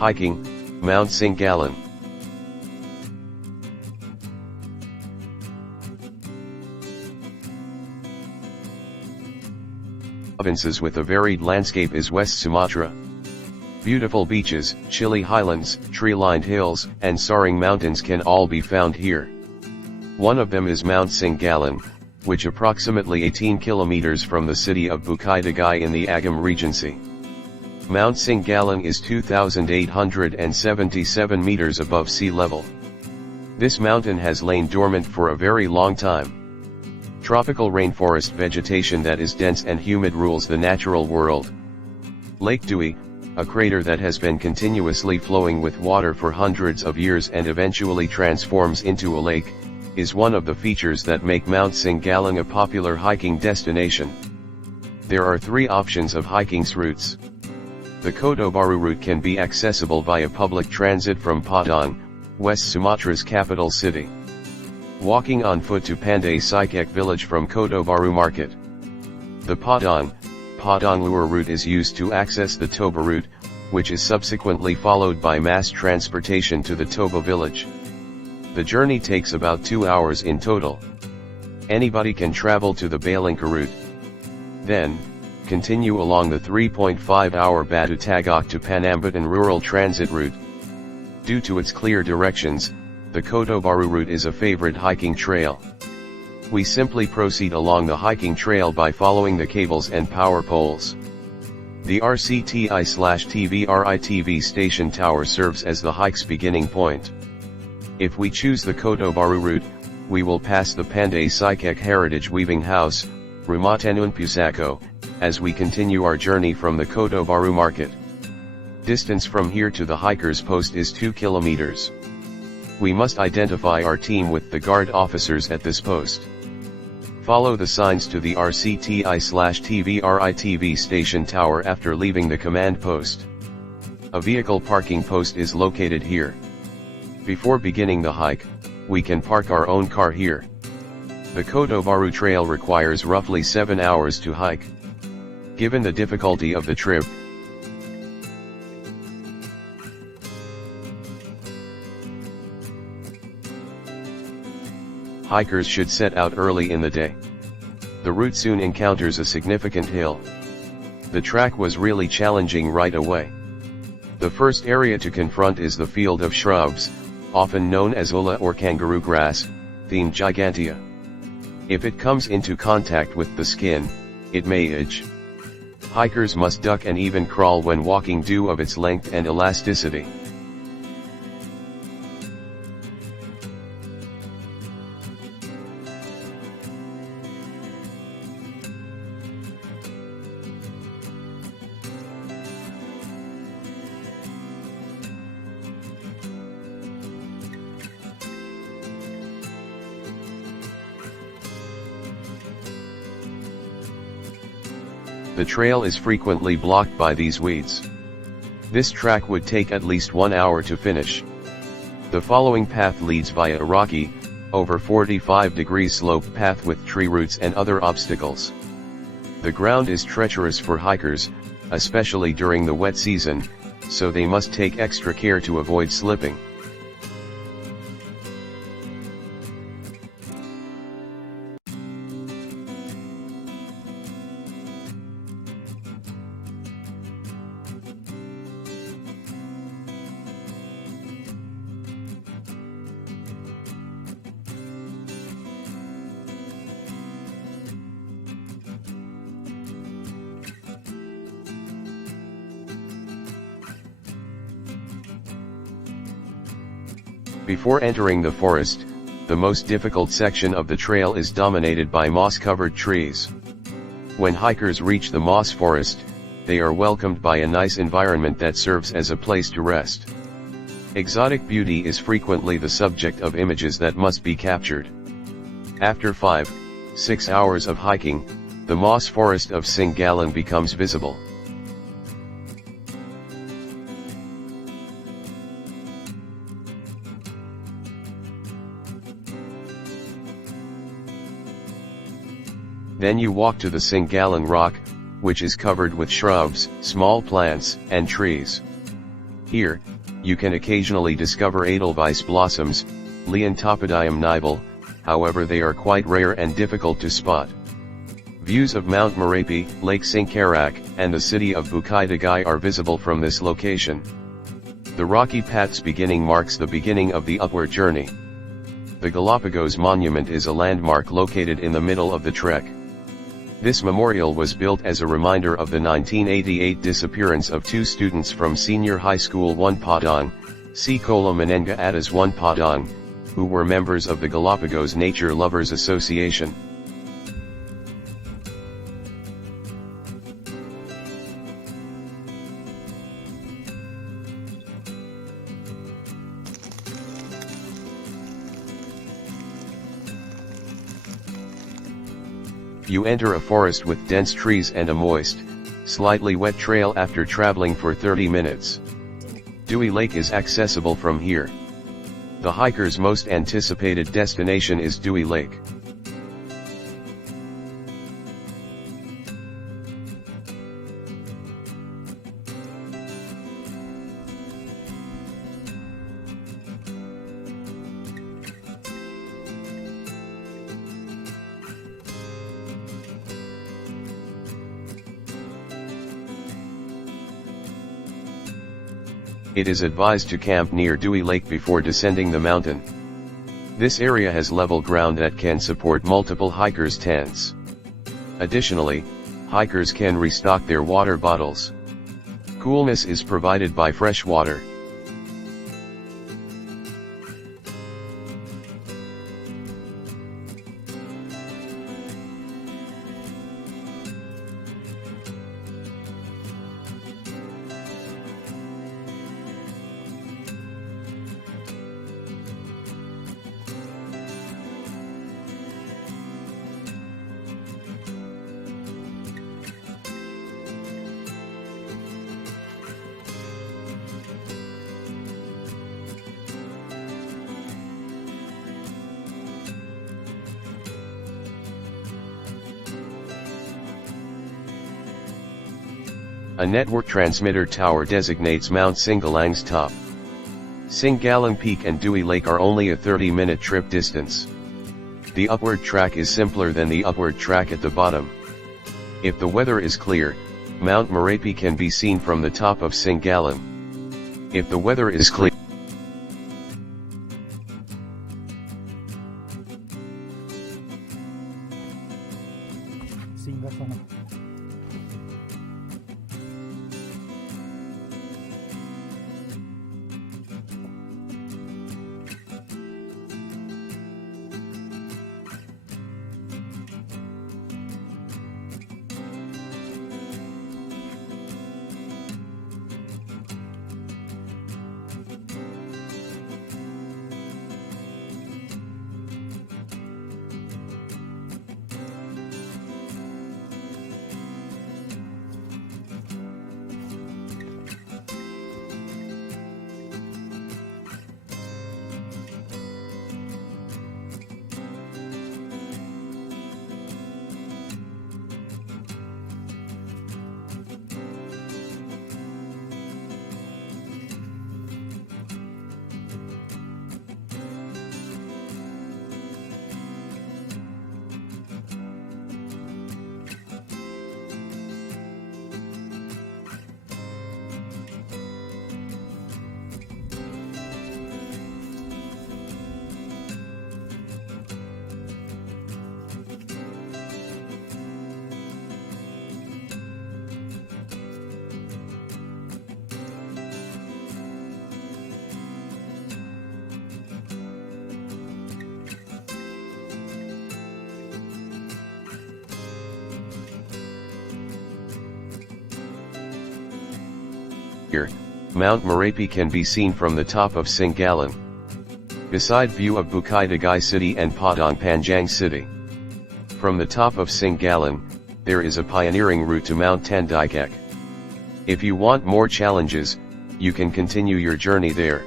Hiking, Mount Singgalang. Provinces with a varied landscape is West Sumatra. Beautiful beaches, chilly highlands, tree-lined hills, and soaring mountains can all be found here. One of them is Mount Singgalang, which approximately 18 kilometers from the city of Bukit Tigah in the Agam Regency. Mount Singgalang is 2,877 meters above sea level. This mountain has lain dormant for a very long time. Tropical rainforest vegetation that is dense and humid rules the natural world. Lake Dewi, a crater that has been continuously flowing with water for hundreds of years and eventually transforms into a lake, is one of the features that make Mount Singgalang a popular hiking destination. There are 3 options of hiking routes. The Kodobaru route can be accessible via public transit from Padang, West Sumatra's capital city. Walking on foot to Pandai Sike village from Kodobaru market. The Padang Lure route is used to access the Toba route, which is subsequently followed by mass transportation to the Toba village. The journey takes about 2 hours in total. Anybody can travel to the Balingka route. Then, continue along the 3.5-hour Batu Tagak to Panambutan rural transit route. Due to its clear directions, the Kodobaru route is a favorite hiking trail. We simply proceed along the hiking trail by following the cables and power poles. The RCTI/TVRI station tower serves as the hike's beginning point. If we choose the Kodobaru route, we will pass the Pandai Sike Heritage Weaving House, Rumatanun Pusako, as we continue our journey from the Kodobaru market. Distance from here to the hiker's post is 2 kilometers. We must identify our team with the guard officers at this post. Follow the signs to the RCTI/TVRI station tower after leaving the command post. A vehicle parking post is located here. Before beginning the hike, we can park our own car here. The Kodobaru trail requires roughly 7 hours to hike. Given the difficulty of the trip, hikers should set out early in the day. The route soon encounters a significant hill. The track was really challenging right away. The first area to confront is the field of shrubs, often known as ola or kangaroo grass, Theme gigantea. If it comes into contact with the skin, it may itch. Hikers must duck and even crawl when walking due to its length and elasticity. The trail is frequently blocked by these weeds. This track would take at least 1 hour to finish. The following path leads via a rocky, over 45-degree slope path with tree roots and other obstacles. The ground is treacherous for hikers, especially during the wet season, so they must take extra care to avoid slipping. Before entering the forest, the most difficult section of the trail is dominated by moss-covered trees. When hikers reach the moss forest, they are welcomed by a nice environment that serves as a place to rest. Exotic beauty is frequently the subject of images that must be captured. After 5-6 hours of hiking, the moss forest of Singgalang becomes visible. Then you walk to the Singgalang rock, which is covered with shrubs, small plants, and trees. Here, you can occasionally discover Edelweiss blossoms, Leontopodium nival, however they are quite rare and difficult to spot. Views of Mount Merapi, Lake Singkarak, and the city of Bukit Tigah are visible from this location. The rocky path's beginning marks the beginning of the upward journey. The Galapagos Monument is a landmark located in the middle of the trek. This memorial was built as a reminder of the 1988 disappearance of 2 students from Senior High School 1 Padang, Sekolah Menengah Atas 1 Padang, who were members of the Galapagos Nature Lovers Association. You enter a forest with dense trees and a moist, slightly wet trail after traveling for 30 minutes. Dewi Lake is accessible from here. The hiker's most anticipated destination is Dewi Lake. It is advised to camp near Dewi Lake before descending the mountain. This area has level ground that can support multiple hikers' tents. Additionally, hikers can restock their water bottles. Coolness is provided by fresh water. A network transmitter tower designates Mount Singgalang's top. Singgalang Peak and Dewi Lake are only a 30-minute trip distance. The upward track is simpler than the upward track at the bottom. If the weather is clear, Mount Merapi can be seen from the top of Singgalang. If the weather is clear, Mount Merapi can be seen from the top of Singgalang. Beside view of Bukit Tigah City and Padang Panjang City. From the top of Singgalang, there is a pioneering route to Mount Tandikek. If you want more challenges, you can continue your journey there.